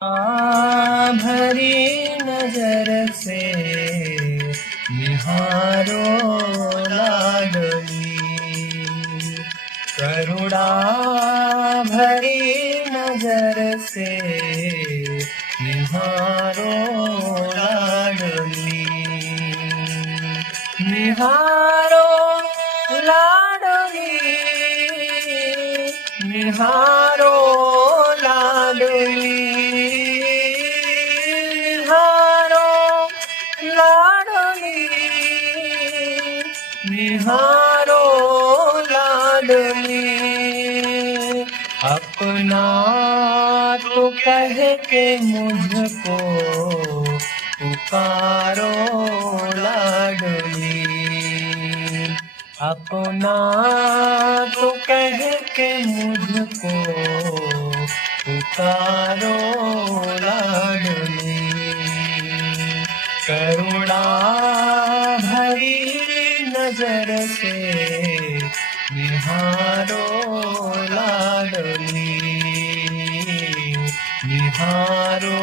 भरी नजर से निहारो लाडली, करुणा भरी नजर से निहारो लाडली, निहारो लाडली, निहारो लाडली, निहारो लाडली, अपना तो कह के मुझको पुकारो लाडली, अपना तो कह के मुझको पुकारो लाडली, करुणा भरी नजर से निहारो लाडली, निहारो